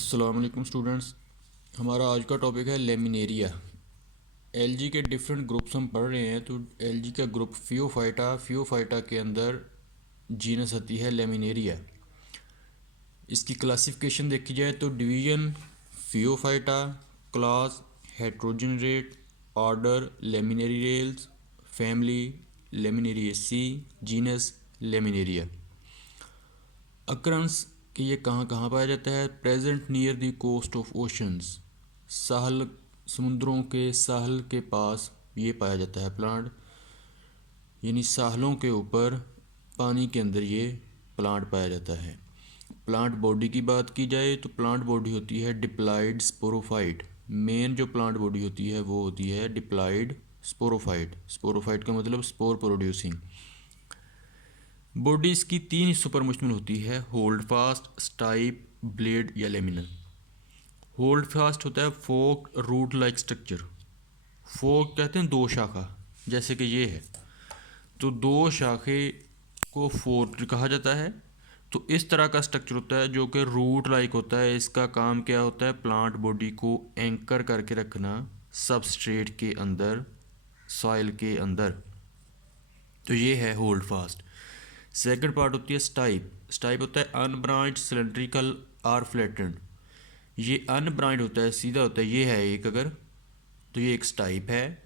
अस्सलाम वालेकुम स्टूडेंट्स। हमारा आज का टॉपिक है लेमिनेरिया। एलजी के डिफरेंट ग्रुप्स हम पढ़ रहे हैं। तो एलजी का ग्रुप फियोफाइटा के अंदर जीनस आती है लेमिनेरिया। इसकी क्लासिफिकेशन देखी जाए तो division Phaeophyta, class Heterogeneratae, order Laminariales, family Laminariaceae, genus Laminaria. Occurrence कि ये कहाँ कहाँ पाया जाता है। Present near the coast of oceans, साहल समुद्रों के साहल के पास ये पाया जाता है प्लांट, यानी साहलों के ऊपर पानी के अंदर ये प्लांट पाया जाता है। प्लांट बॉडी की बात की जाए तो प्लांट बॉडी होती है डिप्लॉयड स्पोरोफाइट। मेन जो प्लांट बॉडी होती है वो होती है डिप्लॉयड स्पोरोफाइट। स्पोरोफाइट का मतलब स्पोर प्रोड्यूसिंग। बॉडी इसकी 3 हिस्सों पर मुश्तमिल होती है, होल्ड फास्ट, स्टाइप, ब्लेड या लेमिनल। होल्ड फास्ट होता है फोक रूट लाइक स्ट्रक्चर। फोक कहते हैं दो शाखा, जैसे कि ये है, तो दो शाखे को फोर्क कहा जाता है। तो इस तरह का स्ट्रक्चर होता है जो कि रूट लाइक होता है। इसका काम क्या होता है, प्लांट बॉडी को एंकर करके रखना सबस्ट्रेट के अंदर, सॉइल के अंदर। तो ये है होल्ड फास्ट। सेकंड पार्ट होती है स्टाइप। स्टाइप होता है अनब्रांच्ड सिलेंड्रिकल आर फ्लैटेंड। ये अनब्रांच्ड होता है, सीधा होता है। ये है एक, अगर तो ये एक स्टाइप है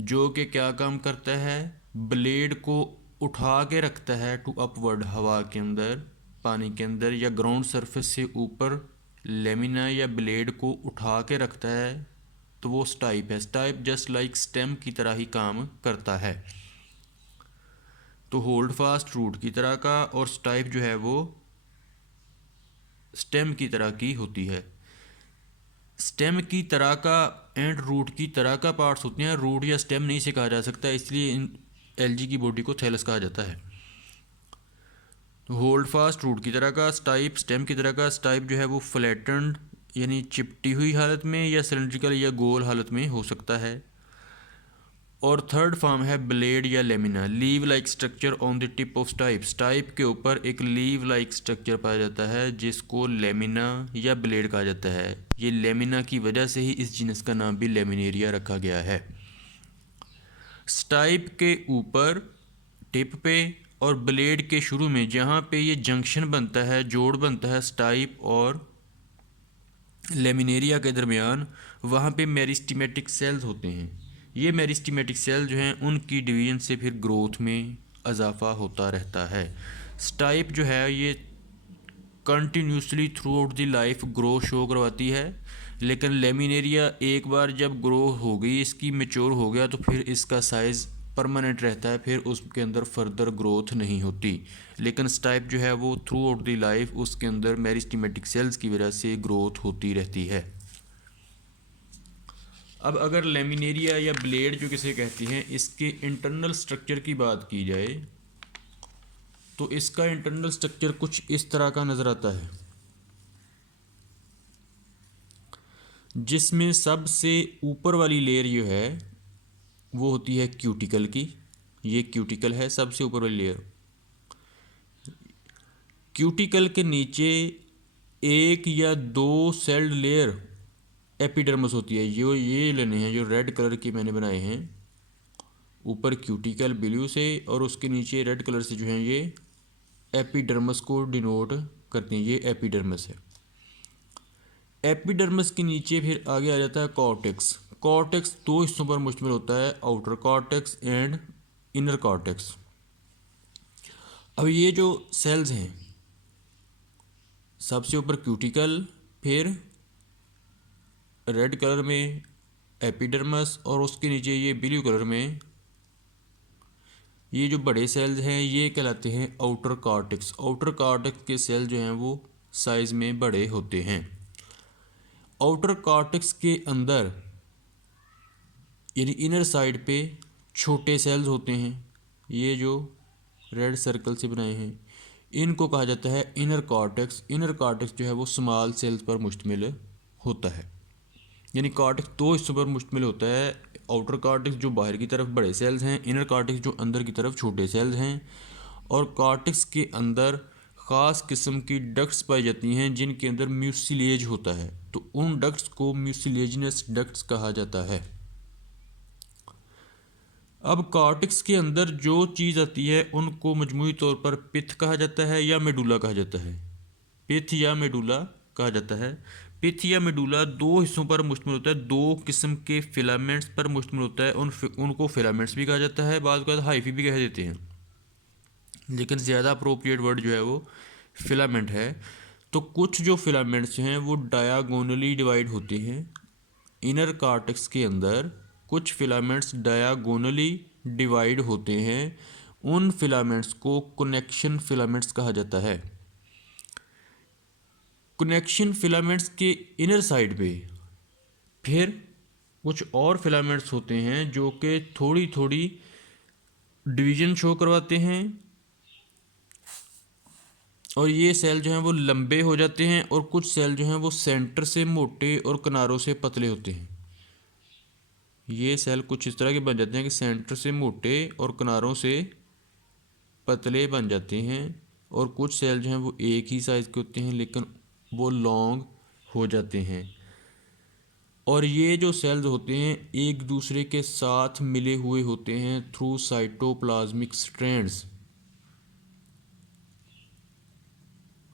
जो कि क्या काम करता है, ब्लेड को उठा के रखता है टू अपवर्ड, हवा के अंदर, पानी के अंदर या ग्राउंड सरफेस से ऊपर लेमिना या ब्लेड को उठा के रखता है, तो वो स्टाइप है। स्टाइप जस्ट लाइक स्टेम की तरह ही काम करता है। तो होल्ड फास्ट रूट की तरह का और स्टाइप जो है वो स्टेम की तरह की होती है। स्टेम की तरह का एंड रूट की तरह का पार्ट्स होते हैं। रूट या स्टेम नहीं से कहा जा सकता, इसलिए इन एलजी की बॉडी को थैलस कहा जाता है। तो होल्ड फास्ट रूट की तरह का, स्टाइप स्टेम की तरह का। स्टाइप जो है वो फ्लैटेंड यानी चिपटी हुई हालत में या सिलेंड्रिकल या गोल हालत में हो सकता है। और थर्ड फॉर्म है ब्लेड या lamina, leave like structure on the tip of stipe. Stipe के ऊपर एक लीव लाइक स्ट्रक्चर पाया जाता है जिसको लेमिना या ब्लेड कहा जाता है। ये लेमिना की वजह से ही इस जीनस का नाम भी लेमिनेरिया रखा गया है। स्टाइप के ऊपर टिप पे और ब्लेड के शुरू में जहाँ पे ये जंक्शन बनता है, जोड़ बनता है स्टाइप और लेमिनेरिया के दरमियान, वहाँ पे मेरिस्टेमेटिक सेल्स होते हैं। ये मेरिस्टेमेटिक सेल जो हैं उनकी डिवीजन से फिर ग्रोथ में इजाफा होता रहता है। स्टाइप जो है ये continuously through out the life grow show करवाती है, लेकिन लेमिनेरिया एक बार जब ग्रो हो गई, इसकी मेच्योर हो गया, तो फिर इसका साइज़ परमानेंट रहता है, फिर उसके अंदर फर्दर ग्रोथ नहीं होती। लेकिन स्टाइप जो है वो थ्रू आउट द लाइफ उसके अंदर मेरिस्टेमेटिक सेल्स की वजह से ग्रोथ होती रहती है। अब अगर लेमिनेरिया या ब्लेड जो किसे कहती हैं, इसके इंटरनल स्ट्रक्चर की बात की जाए तो इसका इंटरनल स्ट्रक्चर कुछ इस तरह का नज़र आता है, जिसमें सबसे ऊपर वाली लेयर जो है वो होती है क्यूटिकल की। ये क्यूटिकल है सबसे ऊपर वाली लेयर। क्यूटिकल के नीचे एक या दो सेल्ड लेयर एपिडर्मस होती है। ये लेने हैं जो रेड कलर की मैंने बनाए हैं, ऊपर क्यूटिकल ब्लू से और उसके नीचे रेड कलर से जो है ये एपिडर्मस को डिनोट करते हैं। ये एपिडर्मस है। एपिडर्मस के नीचे फिर आगे आ जाता है कॉर्टेक्स। कॉर्टेक्स दो हिस्सों पर मुश्तमिल होता है, outer cortex and inner cortex. अब ये जो सेल्स हैं, सबसे ऊपर क्यूटिकल, फिर रेड कलर में एपिडर्मस और उसके नीचे ये ब्लू कलर में ये जो बड़े सेल्स हैं ये कहलाते हैं आउटर कॉर्टेक्स। आउटर कॉर्टेक्स के सेल जो हैं वो साइज़ में बड़े होते हैं। आउटर कॉर्टेक्स के अंदर यानी इनर साइड पे छोटे सेल्स होते हैं। ये जो रेड सर्कल से बनाए हैं इनको कहा जाता है इनर कॉर्टेक्स। इनर कॉर्टेक्स जो है वो स्मॉल सेल्स पर मुश्तमिल होता है, यानी कॉर्टेक्स दो हिस्सों पर मुश्तमिल होता है। आउटर कॉर्टेक्स जो बाहर की तरफ बड़े सेल्स हैं, इनर कॉर्टेक्स जो अंदर की तरफ छोटे सेल्स हैं। और कॉर्टेक्स के अंदर ख़ास किस्म की डक्ट्स पाई जाती हैं जिनके अंदर म्यूसिलेज होता है, तो उन डक्ट्स को म्यूसिलेजिनस डक्ट्स कहा जाता है। अब कॉर्टेक्स के अंदर जो चीज़ आती है उनको मजमूई तौर पर पिथ कहा जाता है या मेडुला कहा जाता है। पिथ या मेडुला कहा जाता है। पिथ या मेडुला दो हिस्सों पर मुश्तमिल होता है, दो किस्म के फिलामेंट्स पर मुश्तमिल होता है। उनको फिलामेंट्स भी कहा जाता है, बाद हाइफी भी कह देते हैं, लेकिन ज़्यादा अप्रोप्रिएट वर्ड जो है वो फिलामेंट है। तो कुछ जो फिलामेंट्स हैं वो डायागोनली डिवाइड होते हैं। इनर कॉर्टेक्स के अंदर कुछ फिलामेंट्स डायागोनली डिवाइड होते हैं, उन फिलामेंट्स को कनेक्शन फिलामेंट्स कहा जाता है। कनेक्शन फिलामेंट्स के इनर साइड पे फिर कुछ और फिलामेंट्स होते हैं जो कि थोड़ी थोड़ी डिवीजन शो करवाते हैं, और ये सेल जो हैं वो लंबे हो जाते हैं, और कुछ सेल जो हैं वो सेंटर से मोटे और किनारों से पतले होते हैं। ये सेल कुछ इस तरह के बन जाते हैं कि सेंटर से मोटे और किनारों से पतले बन जाते हैं, और कुछ सेल जो हैं वो एक ही साइज़ के होते हैं लेकिन वो लॉन्ग हो जाते हैं। और ये जो सेल्स होते हैं एक दूसरे के साथ मिले हुए होते हैं थ्रू साइटोप्लाज्मिक स्ट्रैंड्स,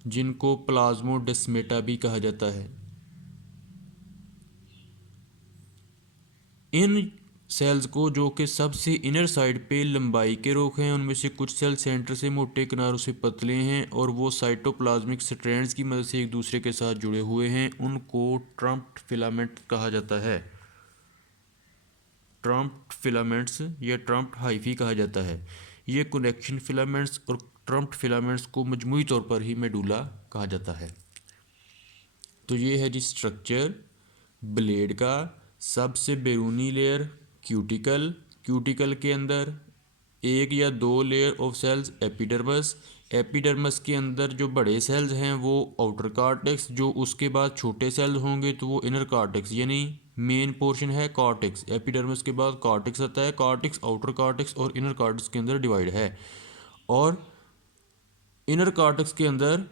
जिनको प्लाज्मोडेस्मेटा भी कहा जाता है। इन सेल्स को जो कि सबसे इनर साइड पे लंबाई के रोक हैं, उनमें से कुछ सेल सेंटर से मोटे किनारों से पतले हैं और वो साइटोप्लाज्मिक स्ट्रैंड्स की मदद से एक दूसरे के साथ जुड़े हुए हैं, उनको ट्रम्प्ड फिलामेंट कहा जाता है। ट्रम्प्ड फिलामेंट्स या ट्रम्प्ड हाइफी कहा जाता है। ये कनेक्शन फिलामेंट्स और ट्रम्प्ड फिलामेंट्स को मजमूई तौर पर ही मेडुला कहा जाता है। तो ये है जी स्ट्रक्चर ब्लेड का। सबसे बैरूनी लेयर क्यूटिकल, क्यूटिकल के अंदर एक या दो layer of cells epidermis, epidermis के अंदर जो बड़े सेल्स हैं वो आउटर कॉर्टेक्स, जो उसके बाद छोटे सेल्स होंगे तो वो इनर कॉर्टेक्स, यानी मेन पोर्शन है कॉर्टेक्स। एपिडर्मस के बाद कॉर्टेक्स आता है, कॉर्टेक्स आउटर कॉर्टेक्स और इनर कॉर्टेक्स के अंदर डिवाइड है। और इनर कॉर्टेक्स के अंदर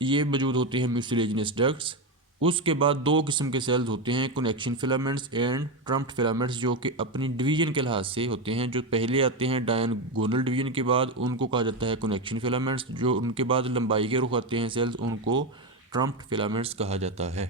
ये मौजूद होते हैं म्यूसिलेजिनस डक्ट्स। उसके बाद दो किस्म के सेल्स होते हैं, connection filaments and trumped filaments, जो कि अपनी डिवीजन के लिहाज से होते हैं। जो पहले आते हैं डायगोनल डिवीजन के बाद उनको कहा जाता है कनेक्शन फिलामेंट्स, जो उनके बाद लंबाई के रुख आते हैं सेल्स उनको ट्रम्प्ड फिलामेंट्स कहा जाता है।